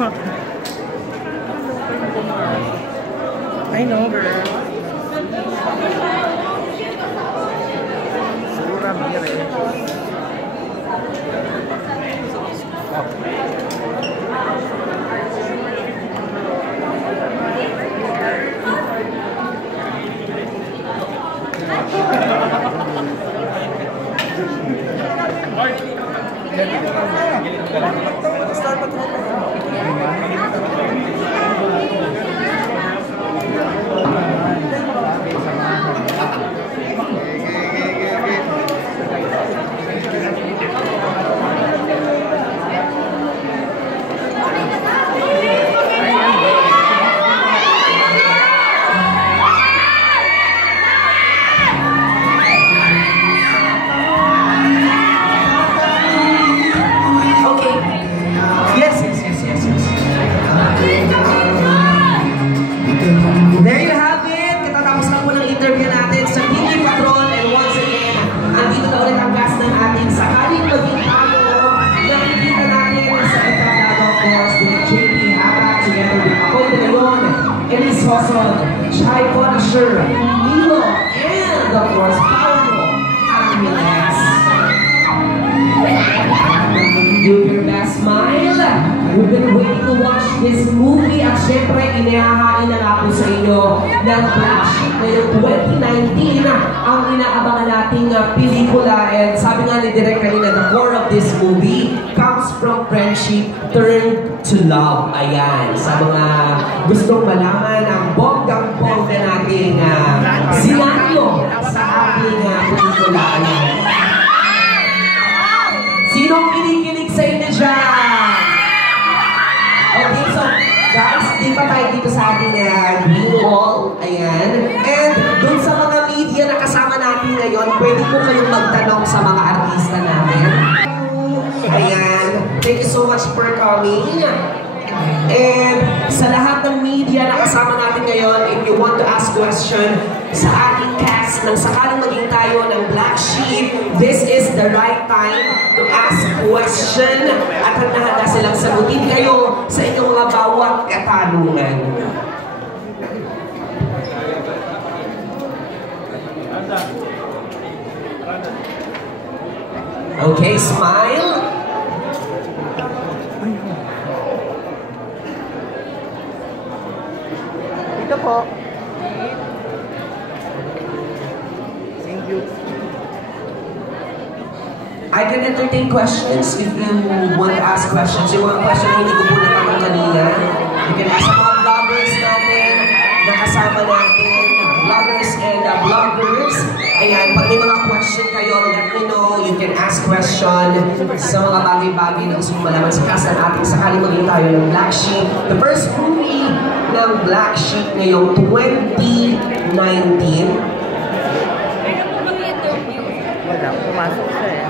I know, girl. Siguro bire. Chai Punisher, Milo, and of course, Paulo Aguiles. Give your best smile. We've been waiting to watch this movie at syempre inihahain na nga po sa inyo ng Black Sheep ngayong 2019 ang inaabangan nating pelikula, and sabi nga ni Direk kanina, the core of this movie comes from friendship turned to love. Ayan, sa mga gustong malaman ang bonggang-bongga nating sinaryo sa ating pelikula. Ayan. Sinong kinikilig sa inyo dyan? Okay, so guys, di pa tayo dito sa ating green wall. Ayan. And dun sa mga media na kasama natin ngayon, pwede po kayong magtanong sa mga artista natin. Ayan. Thank you so much for coming. And sa lahat ng media na kasama natin ngayon, if you want to ask question sa ating cast ng sakaling maging tayo ng Black Sheep, this is the right time to ask question at handa-handa silang sagutin kayo sa inyong mga bawat katanungan. Okay, smile. Ito po. Thank you. I can entertain questions if you want to ask questions. Yung mga question na hindi ko po natanong kanina, you can ask sa mga vloggers natin, nakasama natin, vloggers and vloggers. Ayan, pag may mga question kayo, let me know. You can ask question sa mga bagay-bagay na gusto mo malaman sa cast ng ating sakaling maging tayo ng Black Sheep. The first movie ng Black Sheep ngayong 2019. Wala, pumasok siya eh.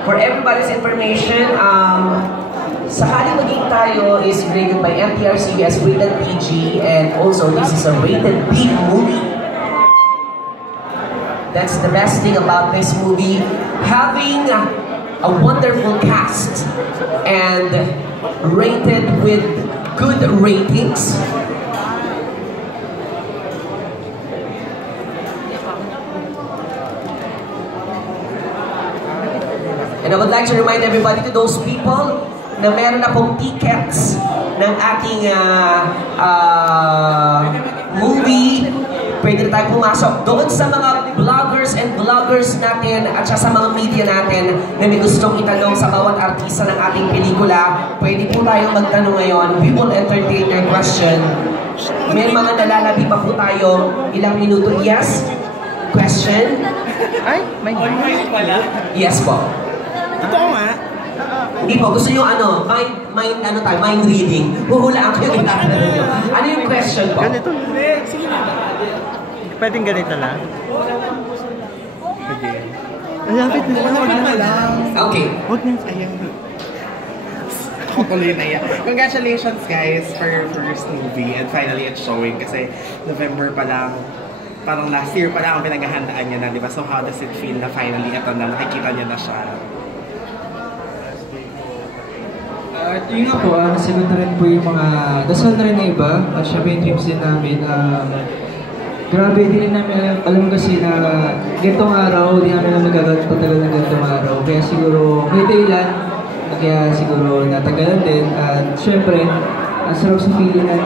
For everybody's information, Sakaling Maging Tayo is rated by MTRCB as rated PG, and also this is a rated B movie. That's the best thing about this movie, having a wonderful cast and rated with good ratings. And I would like to remind everybody, to those people na meron na pong tickets ng ating movie, pwede na tayo pumasok. Doon sa mga vloggers and vloggers natin at sa mga media natin na may gustong itanong sa bawat artista ng ating pelikula, pwede po tayong magtanong ngayon. We will entertain your question. May mga nalalabi pa po tayo. Ilang minuto? Yes? Question? Ay, may pala. Yes po. Totoo nga. Hindi po, gusto nyo mind reading. Huhulaan ko yung itatanong nyo. Ano yung question po? Ganito. Sige na. Pwedeng ganito lang? Pwede. Malapit na lang. Huwag na lang. Okay. Huwag na. Ayang. Kukuloy na yan. Congratulations guys for your first movie, and finally it's showing kasi November pa lang. parang last year pa lang ang pinaghahandaan niya na, di ba? So how does it feel na finally ito na nakikita niya na siya? Yun nga po, nasagot na rin po yung mga dasal na rin na iba at syempre yung dreams din namin. Grabe, din namin alam kasi na ganitong araw, di namin alam nagkakatagal ng ganitong araw. Kaya siguro may dahilan, kaya siguro natagalan din. At syempre, ang sarap sa feeling na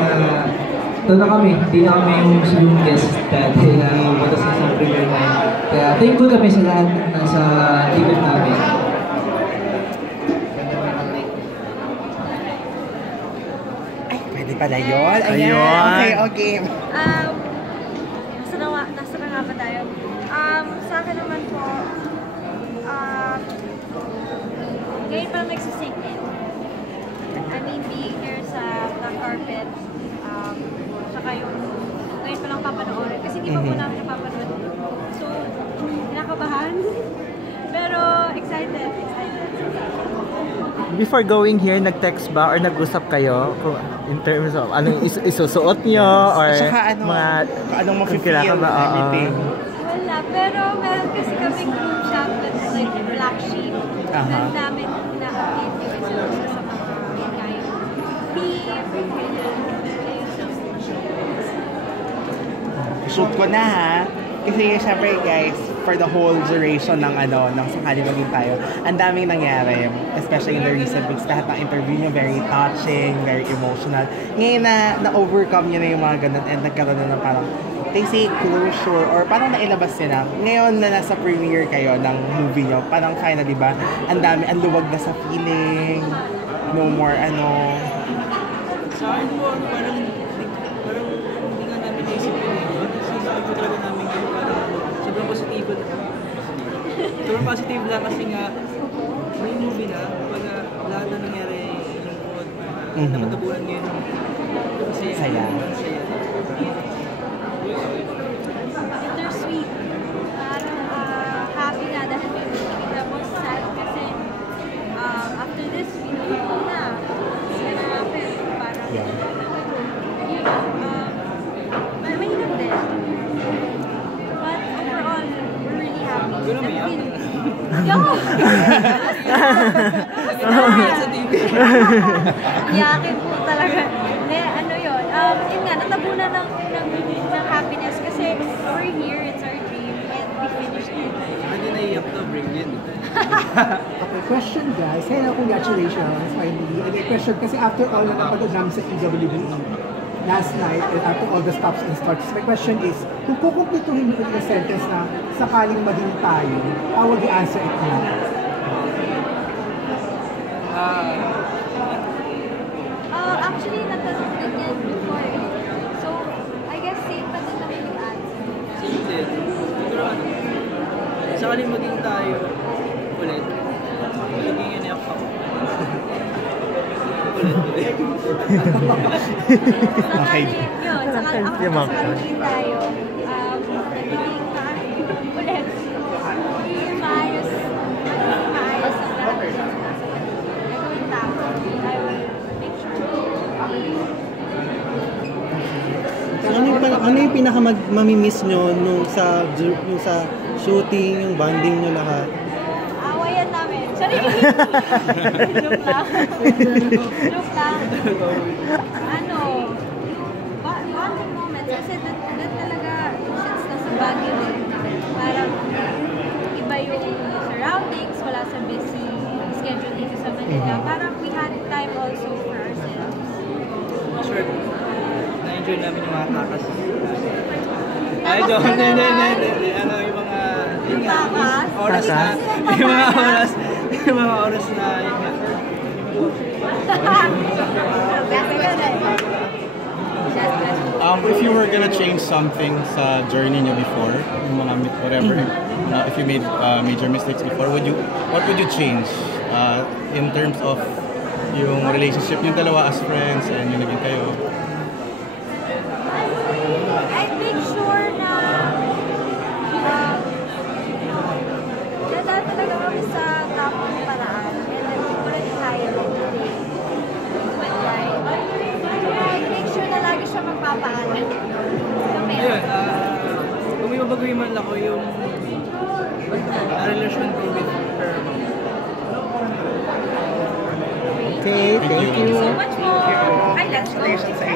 doon na kami, hindi na kami yung silong guest dahil na pumunta sa isang premiere night. Kaya thankful kami sa lahat na nasa event namin. Pwede pala yun. Ayun. Okay. Nasa na nga ba tayo? Sa akin naman po, ngayon pa lang nagsisink in. I mean, being here sa black carpet, saka yung ngayon pa lang papanoorin. Kasi hindi pa po namin napapanood. So, kinakabahan. Pero, excited. Before going here, nag-text ba or nag-usap kayo in terms of anong isusuot nyo or Saka mga anong mafe-feel kailangan ba? everything? Wala, pero meron kasi kaming group chat that's like black sheep. Meron namin na-update yung isa sa mga yung Shoot ko na ha. Kasi syempre guys, for the whole duration ng ng Sakali Maging Tayo, ang daming nangyari. Especially in the recent weeks, lahat ng interview niyo very touching, very emotional. Ngayon na-overcome niyo na yung mga ganun and nagkaroon na ng parang, they say closure or parang nailabas nila. Ngayon na nasa premiere kayo ng movie niyo, parang finally ba, ang luwag na sa feeling, no more Sa akin po, parang hindi nga namin naisip yun eh. Kasi sabi ko talaga namin yun, parang sobrang positibo na. Sobrang positive lang kasi nga, may movie na, pag lahat na nangyari, lungkot, nakatabunan ngayon, Saya. bittersweet. Parang happy na dahil may movie. Tapos sad kasi after this, we don't know na. What's gonna happen? Parang, mahirap din. But overall, we're really happy. Iyakin po talaga. Ano yun? Yun nga, natabunan ng happiness kasi we're here, it's our dream, and we finished it. Hindi naiyak to, bring in. Okay, question guys. Hello, congratulations, finally. And a question, kasi after all na napanood namin sa PWBE last night, and after all the stops and starts, my question is, kung kukumpletuhin niyo yung sentence na sakaling maging tayo, how would you answer it now? Actually, natanong din yan before. So, I guess same pa din naman yung answer. Same din. Pero sakaling maging tayo ulit, magiging iniyak ako. Ulit. Sakaling yun, sakaling maging tayo, magiging ulit. Magiging maayos ang lahat. Gagawin tama. I will make sure. Ano yung pinaka-mamimiss nyo nung sa shooting, yung bonding nyo lahat? Awayan namin. Sorry! Joke lang. Joke lang. Bonding moments. Kasi doon talaga, since nasa Baguio din, parang iba yung surroundings, wala sa busy schedule dito sa Manila. Parang we had time also for ourselves. Sure. Na-enjoy namin yung mga takas. Ay, don't. Hindi. Ano, yung mga... Takas? Oras na. Yung mga oras na... If you were gonna change something sa journey nyo before, yung mga whatever, if you made major mistakes before, what would you change in terms of yung relationship yung dalawa as friends and yung naging kayo? I make sure na dadaan talaga kami sa tamang paraan and then we wouldn't hide anything. Make sure na lagi siya magpapaalam. Kami. Ayun, babaguhin man ako yung relasyon ko with her. Okay, thank you. So much